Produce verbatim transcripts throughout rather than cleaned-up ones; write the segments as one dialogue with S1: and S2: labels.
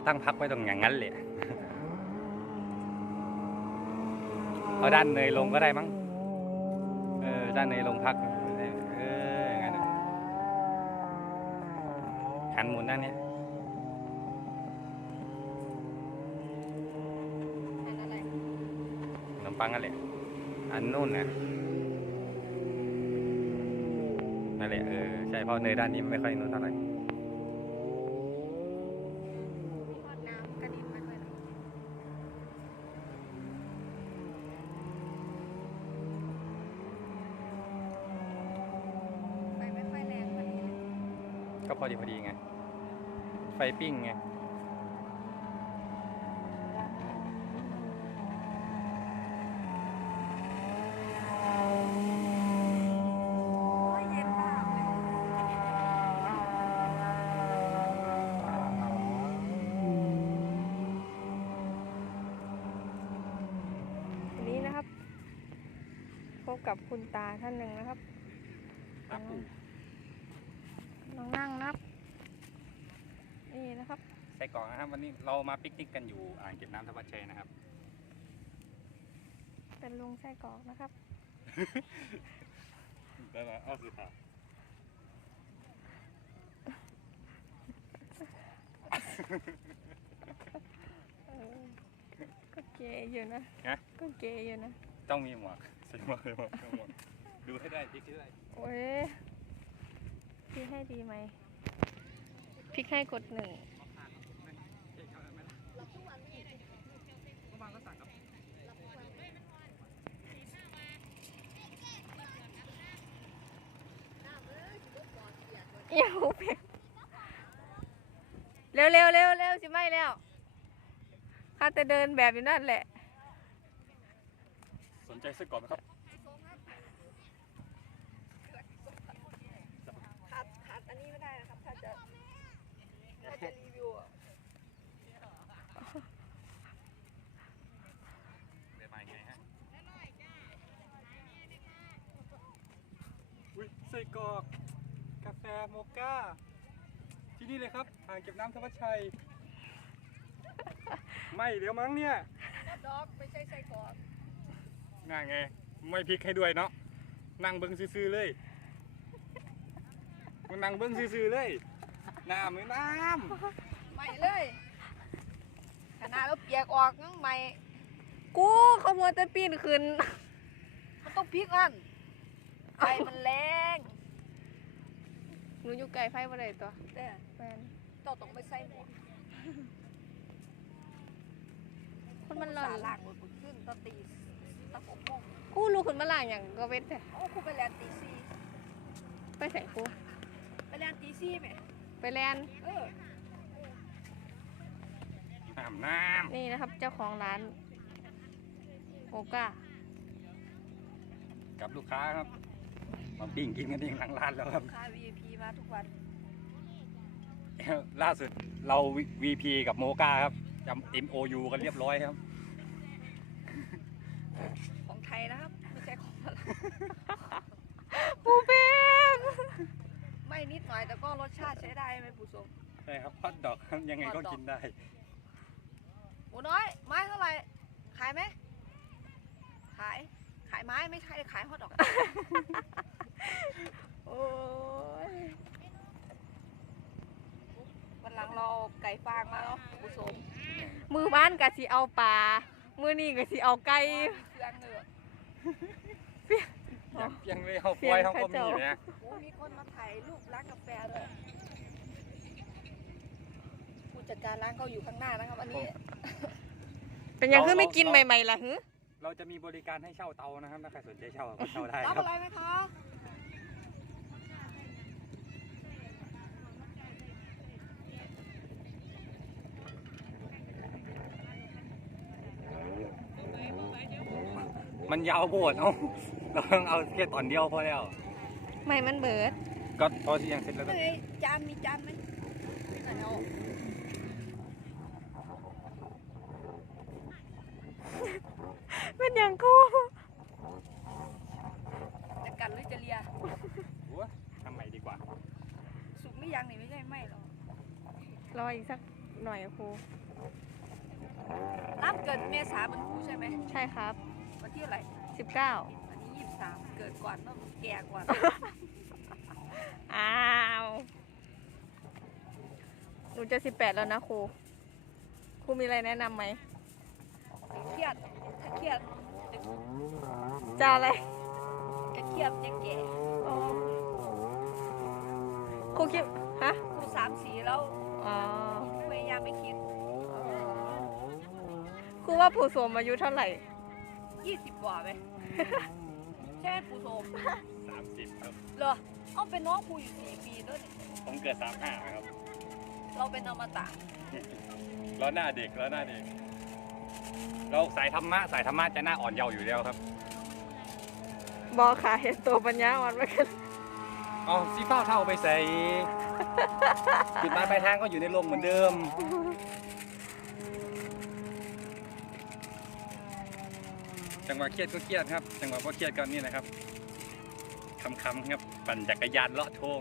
S1: ตั้งพักไว้ตรงอย่างนั้นเลยเอาด้านเนยลงก็ได้มั้งเออด้านเนยลงพักเอออย่างนั้นหันหมุนด้านนี้ขนมปังนั่นแหละอันนู่นน่ะนั่นแหละเออใช่เพราะเนยด้านนี้ไม่ค่อยนู่นเท่าไหร่ก็พอดีพอดีไงไฟปิ้งไง
S2: นี้นะครับพบกับคุณตาท่านหนึ่งนะครับน้องนั่งนับนี่นะครับ
S1: ใส่กล่องนะครับวันนี้เรามาปิกนิกกันอยู่อ่างเก็บน้ำธวัชชัยนะครับ
S2: เป็นลุงไส้กรอกนะครับ
S1: ได้ไหมอ้าวสุดท้าย
S2: ก็เก๋อยู่นะก็เก๋อยู่นะ
S1: ต้องมีหมวกใส่หมวกใส่หมวกใส่หมวกดูให้ได้พลิกให้ได้
S2: โอ้ยพลิกให้ดีไหมพลิกให้กดหนึ่งเอี่ยวเพียงเร็วเร็วเร็วเร็วสิไม่แล้วข้าจะเดินแบบอยู่นั่นแหละ
S1: สนใจซื้อก่อนไหมครับ
S2: ขาดขาดอันนี้ไม่ได้นะครับถ้าจะถ้าจะรีวิวอ่ะ
S1: เดี๋ยวมาไงฮะอุ้ยใส่กรอกกาแฟโมก้าที่นี่เลยครับอ่างเก็บน้ำธวัชชัยไม่เดี๋ยวมั้งเนี่ย
S2: ดอกไม่ใช่ใส่กรอก
S1: นั่งไงไม่พลิกให้ด้วยเนาะนั่งเบิ้งซื่อๆเลยมันนั่งเบิ้งซื่อๆเลยน้ำมือน้
S2: ำใหม่เลยขนาดเราเปียกออกยังใหม่กูเขามัวแต่ปีนขึ้นมันต้องพลิกอันไฟมันแรงหนูอยู่ไกลไฟมาเลยตัวแต่แฟนต่อต้องไปใส่หมวกคนมันหล่อหลังหมดขึ้นตตีตะปบมงกูรู้คนมาหลังอย่างก็เวทแต่โอ้กูไปแลนตีซีไปใส่กูไปแลนตีซีไหมไปแลนเออ
S1: ำน้ำน้
S2: ำนี่นะครับเจ้าของร้านโอก้า
S1: กับลูกค้าครับมาปิ้งกินกันเองหลังร้านแล้วครับ
S2: ลูกค้า วี ไอ พี มาทุกวัน
S1: ล่าสุดเรา วี พี กับโมก้าครับจำ เอ็ม โอ ยู กันเรียบร้อยครับ
S2: ของไทยนะครับไม่ใช่ของอะไรปูเป้งไม่นิดหน่อยแต่ก็รสชาติใช้ได้ไหมปู่สม
S1: ใช่ครับฮอทดอกยังไงก็กินได้
S2: หมูน้อยไม้เท่าไหร่ขายไหมขายขายไม้ไม่ใช่ขายฮอทดอกโอ้ยวันหลังเราไก่ฟางมาเนาะผู้ชมมือบ้านกะสิเอาปลามือนี่กะสิเอาไก่เพียงเลย
S1: เพียงเลยเอาปล่อยเขาก็มีนะ
S2: โอ้มีคนมาถ่ายรูปร้านกาแฟเลยผู้จัดการร้านเขาอยู่ข้างหน้านะครับอันนี้เป็นยังคือไม่กินใหม่ๆล่ะฮึ
S1: เราจะมีบริการให้เช่าเตานะครับถ้าใครสนใจเช่าก็เช่าได้
S2: รับอะไรไหมคะ
S1: มันยาวโพดเอาเราต้องเอาแค่ตอนเดียวพอแล้ว
S2: ไม่มันเบิด
S1: ก็พอที่ยังเสร็จแล้วก็
S2: จานมีจานไหมเป็นอย่างกูจะกัดหรือจะเลีย
S1: หัวทำไมดีกว่า
S2: สุกไม่ยังนี่ไม่ใช่ไม่หรอรออีกสัก
S3: หน่อยครู
S2: นับเกิดเมษาเป็นครูใช่ไหม
S3: ใช่ครับ
S2: วันที่อะไหร
S3: สิบเก้า
S2: อันนี้ยี่สิบสามเกิดก่อนต้องแก่กว่า
S3: อ้าว หนูจะสิบแปดแล้วนะครู ครูมีอะไรแนะนำไหม
S2: เครียดถ้าเครียดจะ
S3: จะอะไร
S2: จะเครียดจะแก่
S3: อ๋อครูคิด ฮะ
S2: ครูสามสีแล้ว
S3: อ๋อ
S2: พยายามไม่คิด
S3: ครูว่าผู้สวมอายุเท่าไหร่
S2: ยี่สิบกว่าไหม ใช่ไหมครูโสม
S1: สามสิบครับ
S2: เหรอเอาเป็นน้องครูอยู่สี่ปีด้วยนี่
S1: ผมเกิดสามห้าครับ
S2: เราเป็นอมตะ
S1: แล้วหน้าเด็กแล้วหน้าเด็ก เราสายธรรมะสายธรรมะจะหน้าอ่อนเยาว์อยู่แล้วครับ
S3: บอกค่ะเห็นตัวปัญญาอ่อนไว้กัน
S1: อ๋อซีเฝ้าเท่าไปใส่ จุดหมายปลายทางก็อยู่ในลมเหมือนเดิม จังหวะเครียดก็เครียดครับ จังหวะพอเครียดก็นี่นะครับคำคำๆครับ ปั่นจักรยานเลาะทง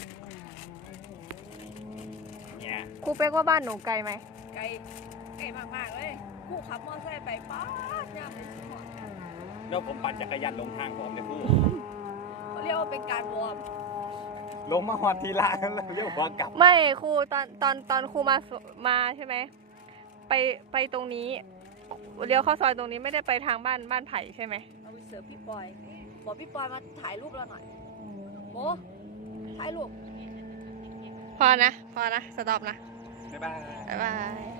S1: เนี่ย
S3: ครูเป๊กว่าบ้านหนูไกลไหม
S2: ไกลไกลมากๆเลยครูขับมอเตอร์ไซค์ไปป๊าดย่ามเลยสิหมด
S1: แล้วผมปั่นจักรยานลงทางผมเลยพูด
S2: เขาเรียกว่าเป็นการวอร์ม
S1: ลงมาหอดทีละแล้วเรียกว่ากลับ
S3: ไม่ครูตอนตอนตอนครูมาสมาใช่ไหม ไปไปตรงนี้ เลี้ยวเข้าซอยตรงนี้ไม่ได้ไปทางบ้านบ้านไผ่ใช่ไหม
S2: เราไปเสิร์ฟพี่ปอยบอกพี่ปอยมาถ่ายรูปเราหน่อยโมถ่ายรูป
S3: พอนะ พอนะ สต็อปนะ
S1: บ๊ายบาย
S3: บ๊ายบาย